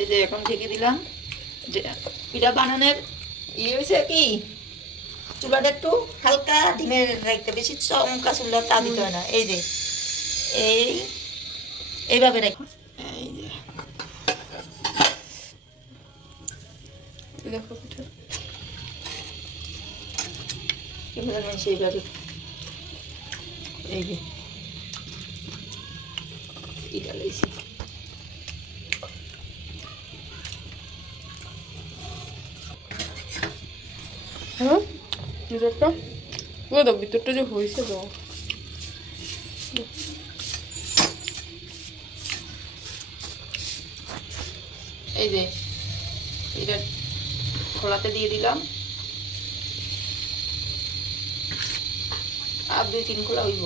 এই যে এখন ঢেকে দিলাম। যে পিঠা বানানোর ইয়ে হয়েছে কি? চুলাটা একটু হালকা ডিমের রাখতে বেশি চমকা চুলা তা দিতে হয় না। এই যে, এই, এইভাবে রাখ। এই যে। সেইভাবে এই যে। এটা হ্যাঁ ভিতরটা? পুরো দাও ভিতরটা যে হয়েছে দাও এই যে, এটা খোলাতে দিয়ে দিলাম। আর দুই তিন খোলা হইব।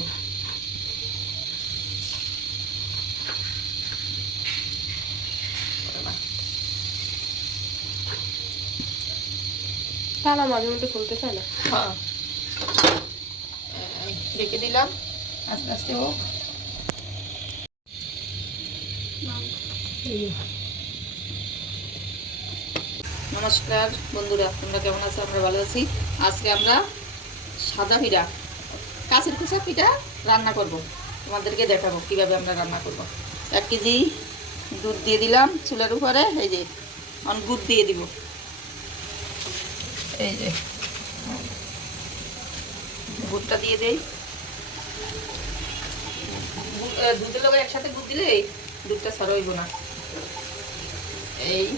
তারা মাঝে মধ্যে খুলতে চায় না রেখে দিলাম। আস্তে আস্তে হোক। নমস্কার বন্ধুরা, তোমরা কেমন আছো? আমরা ভালো আছি। আজকে আমরা সাদা পিঠা, কাছের কুচা পিঠা রান্না করব। তোমাদেরকে দেখাবো কীভাবে আমরা রান্না করব। এক কেজি দুধ দিয়ে দিলাম চুলার উপরে, এই যে, অন গুড় দিয়ে দিব। এই যে। গুড়টা দিয়ে দেই। দুধের লগে একসাথে গুড় দিলে দুধটা সরইব না। এই।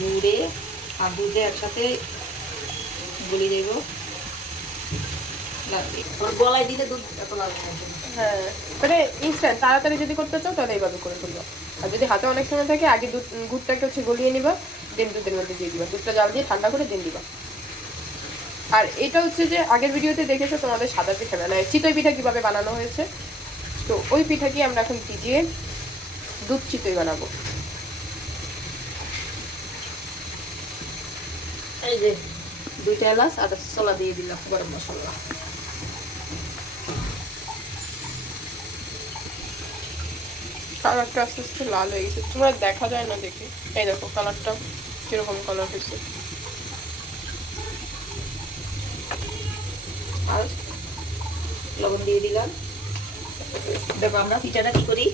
গুড়ে আর দুধে একসাথে গুলি দেব। লাগবে। ওর গলায় দিলে দুধ এত লাগবে না। হ্যাঁ মানে ইনস্ট্যান্ট তাড়াতাড়ি যদি করতে চাও তাহলে এইভাবে করে ফেলব। আর যদি হাতে অনেক সময় থাকে আগে দুধ গুড়টাকে হচ্ছে গলিয়ে নিবা দেন দুধের মধ্যে দিয়ে দিবা। দুধটা জাল দিয়ে ঠান্ডা করে দেন দিবা। আর এটা হচ্ছে যে আগের ভিডিওতে দেখেছ তোমাদের সাদা পিঠা মানে চিতই পিঠা কীভাবে বানানো হয়েছে? তো ওই পিঠাকে আমরা এখন ভিজিয়ে দুধ চিতই বানাবো। এই যে দুইটা এলাচ আর ছোলা দিয়ে দিলাম গরম মশলা। কালারটা আস্তে আস্তে লাল হয়ে গেছে। তোমরা দেখা যায় না দেখে? এই দেখো, কালারটা কীরকম কালার হয়েছে। আর? লবণ দিয়ে দিলাম। দেখো, আমরা পিঠাটা কি করি?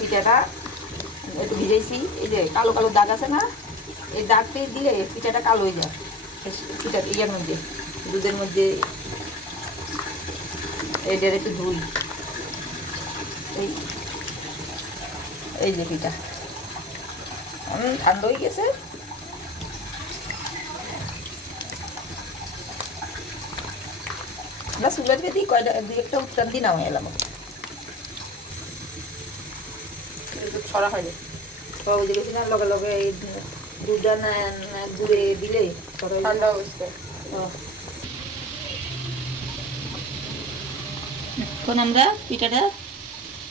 পিঠাটা একটু ভিজাইছি। এই যে কালো কালো দাগ আছে না, এই দাগতে দিলে পিঠাটা কালো হয়ে যায়। পিঠা ইয়ার মধ্যে। দুধের মধ্যে এইটার একটু ধুই এই এই যে পিঠা। ঠান্ডা হয়ে গেছে না চুলের বেদি কয়টা দুই একটা উত্তর দিন আমি এলাম। ছড়া হয়নি বাবু দেখেছি না লগে লগে এই দুধটা না গুড়ে দিলে ঠান্ডা হয়েছে এখন আমরা পিঠাটা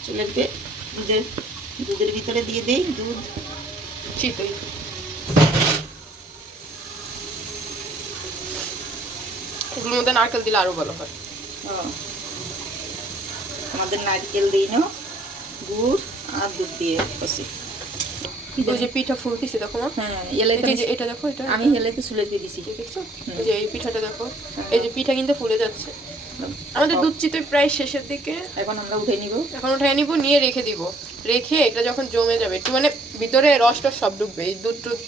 চলে দুধের দুধের ভিতরে দিয়ে দেই দুধ ঠিক এগুলোর মধ্যে নারকেল দিলে আরও ভালো হয়। ও, আমাদের নারকেল দিই না গুড় আর দুধ দিয়ে কষি। ওই যে পিঠা ফুলতেছে দেখো মা। হ্যাঁ এটা দেখো এটা? আমি চুলে দিয়ে দিছি। দেখছ? এই যে এই পিঠাটা দেখো। এই যে পিঠা কিন্তু ফুলে যাচ্ছে। আমাদের দুধ চিতই প্রায় শেষের দিকে। এখন আমরা উঠে নিব। এখন উঠে নিব নিয়ে রেখে দিব। রেখে এটা যখন জমে যাবে একটু মানে ভিতরে রসটা সব ঢুকবে এই দুধ টুধ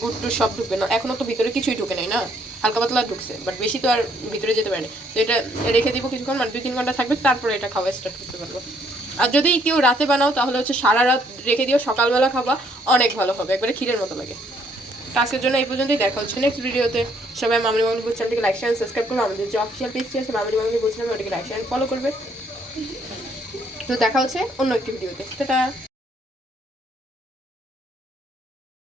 গুড় টুড় সব ঢুকবে না। এখনও তো ভিতরে কিছুই ঢুকে নাই না? হালকা পাতলা ঢুকছে বাট বেশি তো আর ভিতরে যেতে পারে না। তো এটা রেখে দিব কিছুক্ষণ মানে দুই তিন ঘণ্টা থাকবে তারপরে এটা খাওয়া স্টার্ট করতে পারব। আর যদি কেউ রাতে বানাও, তাহলে হচ্ছে সারা রাত রেখে দিও, সকালবেলা খাওয়া অনেক ভালো হবে, একবারে ক্ষীরের মতো লাগে। তো আজকের জন্য এই পর্যন্তই, দেখা হচ্ছে নেক্সট ভিডিওতে সবাই মামনি মামনি বুঝ চ্যানেলটিকে লাইক শেয়ার সাবস্ক্রাইব করবে। আমাদের যে অফিসিয়াল পেজটি আছে, মামনি মামনি বুঝলাম ওটাকে লাইক শেয়ার ফলো করবে। তো দেখা হচ্ছে অন্য একটি ভিডিওতে টাটা!